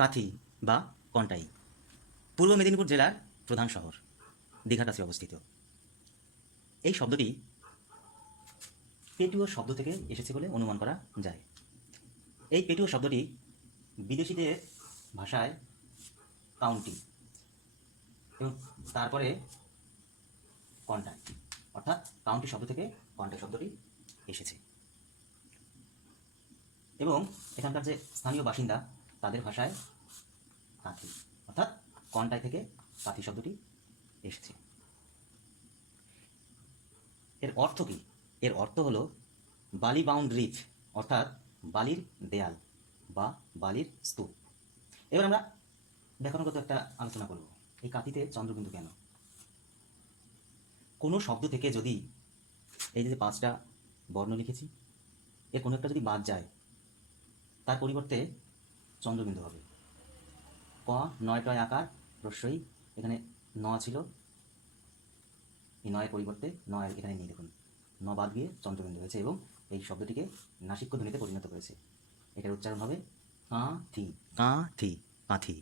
কাথি বা কন্টাই, পূর্ব মেদিনীপুর জেলার প্রধান শহর কাছে অবস্থিত। এই শব্দটি পেটুয়ো শব্দ থেকে এসেছে বলে অনুমান করা যায়। এই পেটুয়ো শব্দটি বিদেশিদের ভাষায় কাউন্টি এবং তারপরে কন্টাই, অর্থাৎ কাউন্টি শব্দ থেকে কন্টাই শব্দটি এসেছে। এবং এখানকার যে স্থানীয় বাসিন্দা তাদের ভাষায় কাঁথি অর্থাৎ কন্টাই থেকে কাঁথি শব্দটি এসেছে। এর অর্থ কি? এর অর্থ হলো বালি বাউন্ড রিচ অর্থাৎ বালির দেয়াল বা বালির স্তূপ। এবার আমরা ব্যাকরণগত একটা আলোচনা করব। এই কাঁথিতে চন্দ্রবিন্দু কেন? কোনো শব্দ থেকে যদি এই যে পাঁচটা বর্ণ লিখেছি, এর কোনো একটা যদি বাদ যায়, তার পরিবর্তে চন্দ্রবিন্দু হবে। ক, নয় টয় আকার রস্যই এখানে ন ছিল। এই নয়ের পরিবর্তে নয় এখানে নেই, দেখুন। ন বাদ গিয়ে চন্দ্রবিন্দু হয়েছে এবং এই শব্দটিকে নাসিক্য ধ্বনিতে পরিণত করেছে। এটার উচ্চারণ হবে কাঁথি কাঁথি কাঁথি।